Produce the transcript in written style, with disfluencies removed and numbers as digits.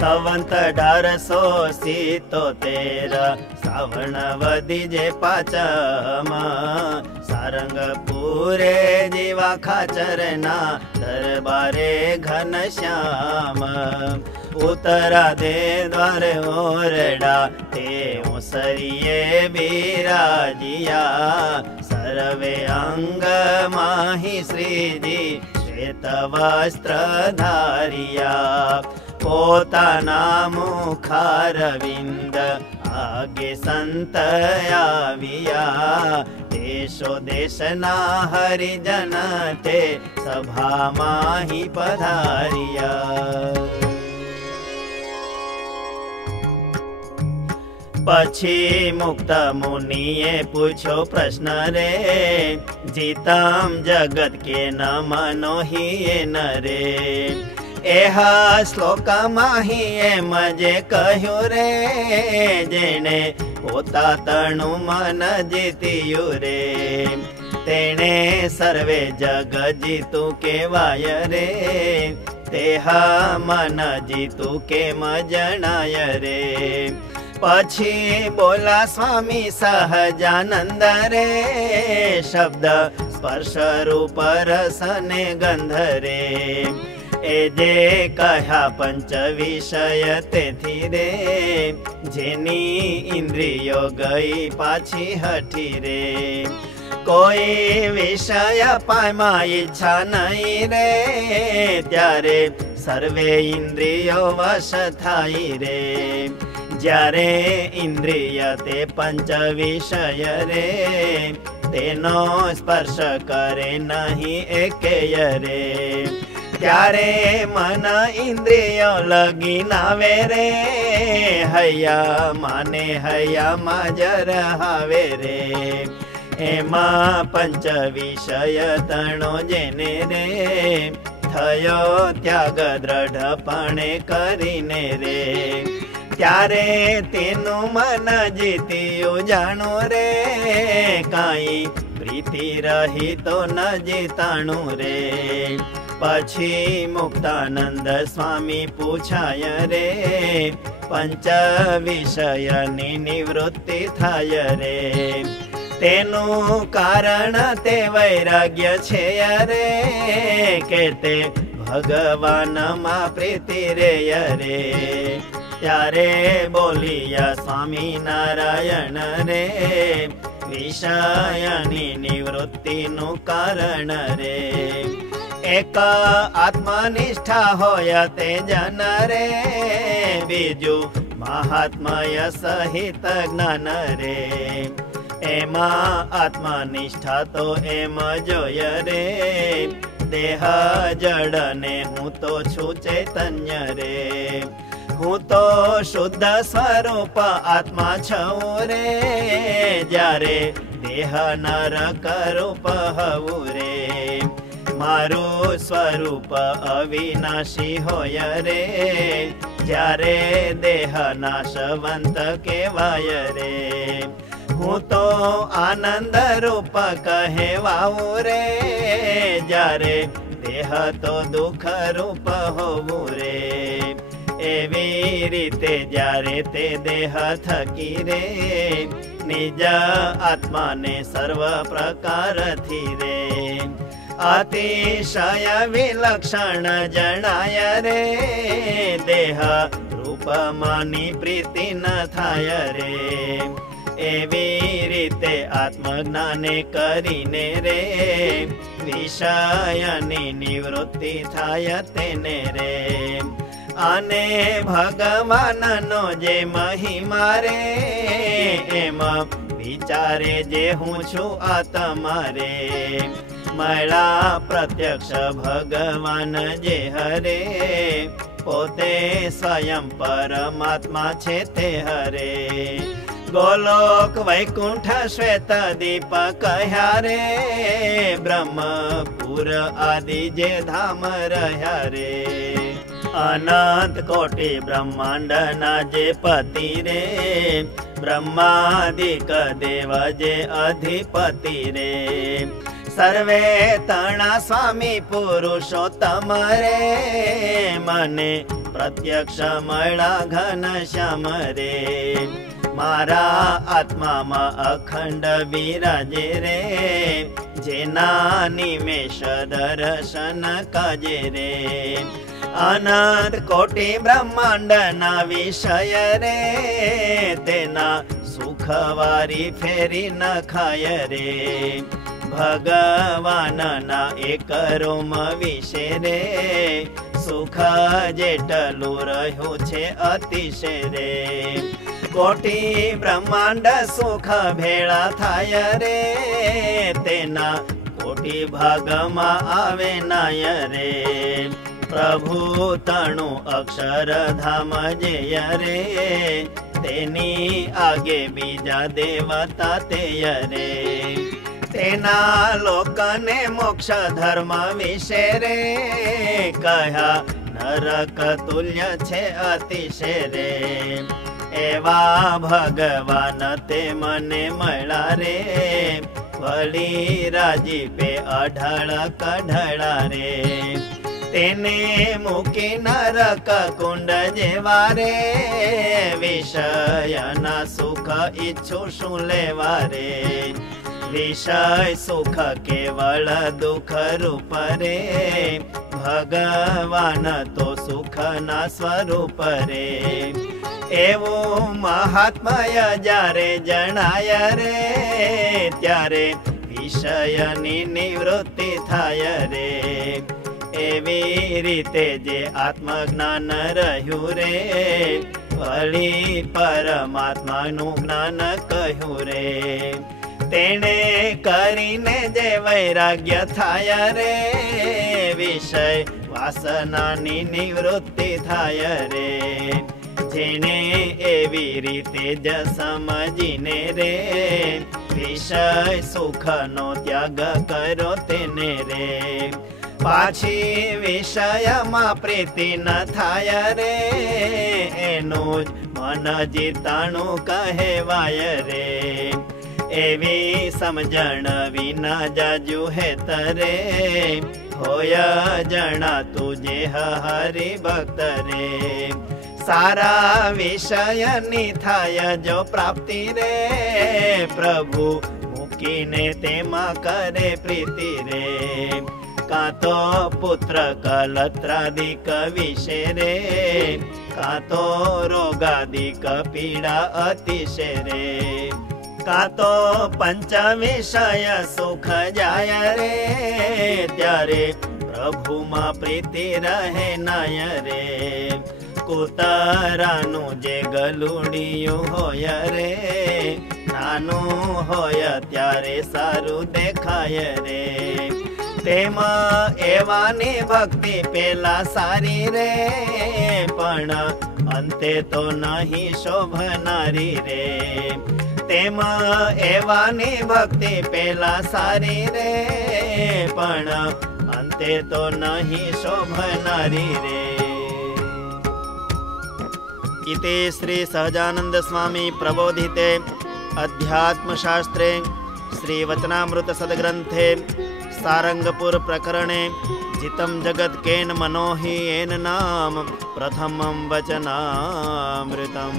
સંવંત 1877 શ્રાવણ વધી જે પાંચમ સારંગપુરે જીવા ખાચરના દરબારે ઘનશ્યામ ઉતરા દે દ્વારે ઓરડા તે ઓસરીએ બિરાજિયા સર્વે અંગ માહી શ્રીજી શ્વેત વસ્ત્ર ધારિયા પોતાના મુખારવિંદ આગે સંત આવ્યા દેશો દેશના હરિજન તે સભામાં હી પધાર્યા પછી મુક્ત મુનિએ પૂછ્યો પ્રશ્ન રે જીતમ જગત કે ન મનો હિ ન રે એહા શ્લોકમાં હિ એમ જે કહ્યું રે જેણે પોતા તણું મન જીત્યું રે તેણે સર્વે જગ જીતું કેવાય રે તેહા મન જીતું કેમ જણાય રે પછી બોલા સ્વામી સહજાનંદ રે શબ્દ સ્પર્શ રૂપ રસ ને ગંધ રે એ જે કહ્યા પંચ વિષય તેથી રે જેની ઇન્દ્રિયો ગઈ પાછી હઠી રે કોઈ વિષય પાયમાં ઈચ્છા નહીં રે ત્યારે સર્વે ઇન્દ્રિયો વશ થાય રે જ્યારે ઇન્દ્રિય તે પંચ વિષય રે તેનો સ્પર્શ કરે નહીં એકેય રે ત્યારે મન ઇન્દ્રિયો લગી નાવે રે હૈયા માને હૈયામાં જ રહાવે રે એમાં પંચ વિષય તણો જેને રે થયો ત્યાગ દ્રઢપણે કરીને રે ત્યારે તેનું મન જીત્યું જાણું રે કાંઈ પ્રીતિ રહી તો ન જીતાણું રે પછી મુક્તાનંદ સ્વામી પૂછાય રે પંચ વિષયની નિવૃત્તિ થાય રે તેનું કારણ તે વૈરાગ્ય છે રે કે તે ભગવાનમાં પ્રીતિ રે રે ત્યારે બોલિયા સ્વામી નારાયણ રે વિષયની નિવૃત્તિનું કારણ રે એક આત્મનિષ્ઠા હોય તે જન રે બીજું મહાત્મય સહિત જ્ઞાન રે એમાં આત્મનિષ્ઠા તો એમ જોય રે દેહ જડ ને હું તો છું ચૈતન્ય રે હું તો શુદ્ધ સ્વરૂપ આત્મા છું રે જ્યારે દેહ નરક રૂપ હવું રે મારું સ્વરૂપ અવિનાશી હોય રે જ્યારે દેહ નાશવંત કહેવાય રે હું તો આનંદ રૂપ કહેવાવું રે જ્યારે દેહ તો દુઃખ રૂપ હોવું રે એવી રીતે જ્યારે તે દેહ થકી રે નિજ આત્માને સર્વ પ્રકારથી રે અતિશય વિલક્ષણ જણાય રે દેહ રૂપમાંની પ્રીતિ ન થાય રે એવી રીતે આત્મજ્ઞાને કરીને રે વિષયની નિવૃત્તિ થાય તેને રે અને ભગવાનનો જે મહિમા રે એમાં વિચારે જે હું છું આ તમારે મળ્યા પ્રત્યક્ષ ભગવાન જે હરે પોતે સ્વયં પરમાત્મા છે તે હરે ગોલોક વૈકુંઠ શ્વેત દીપ કહ્યા રે બ્રહ્મપુર આદિ જે ધામ રહ્યા રે અનંત કોટી બ્રહ્માંડ ના જે પતિ રે બ્રહ્માદિક દેવ જે અધિપતિ રે सर्वे तणा स्वामी पुरुषोत्तम रे मने प्रत्यक्ष मळा घनश्याम रे मारा आत्मा मा अखंड विराजे रे जेना निमेष दर्शन काजे रे अनंत कोटि ब्रह्मांड ना विषय रे तेना सुखवारी फेरी न खाय रे भगवान ना एक रोम विषे रे सुख जेटलू रह्यु छे अतिशय रे कोटि ब्रह्मांड सुख भेळा थाय रे तेना कोटि भागमा आवे नाय रे प्रभु तणु अक्षरधाम जय रे तेनी आगे बीजा देवता तेय रे तेना लोकने मोक्ष धर्म विषे रे कह्या नरक तुल्य छे अतिशय रे एवा भगवान ते मने मळा रे वळी राजीपे अढळ कढळा रे तेने मूकी नरक कुंड जेवा रे विषयना सुख इच्छू शू लेवा रे विषय सुख केवल दुख रूप रे भगवान तो सुख ना स्वरूप रे एवो महात्मय जारे जणाय रे त्यारे विषयनी निवृत्ति थाय रे एवी रीते जे आत्मज्ञान रह्यु रे वळी परमात्मा नु ज्ञान कह्यु रे तेने करीने जे वैराग्य थाय रे विषय वासनानी निवृत्ति थाय रे जेने एवी रीते ज समजीने रे विषय सुख नो त्याग करो तेने रे पाछी विषय मा प्रीति न थाय रे एनुज मन जीताणु कहेवाय रे एवी समझण विना जाजू हेत रे होय जना तुझे हरि भक्त रे सारा विषय नि थाय जो प्राप्ति रे प्रभु मूकीने तेमा करे प्रीति रे का तो पुत्र कलत्रादिक विषे रे का तो रोगादिक पीड़ा अतिशय रे का तो पंच विषय सुख जाय रे त्यारे प्रभु मा प्रीति रहे नाय रे कुतरानु जे गलुडियु होय रे नानु होय त्यारे सारू देखाय रे तेमा एवानी भक्ति पेला सारी रे पण अंते तो नहीं शोभनारी रे तेमा एवानी भक्ति पेला सारी रे पण अंते तो नहीं शोभनारी रे। इति श्री सहजानंद स्वामी प्रबोधिते अध्यात्म शास्त्रे श्री वचनामृत सद्ग्रंथे सारंगपुर प्रकरणे जितं जगत केन मनोहि येन नाम प्रथमं वचनामृतम्।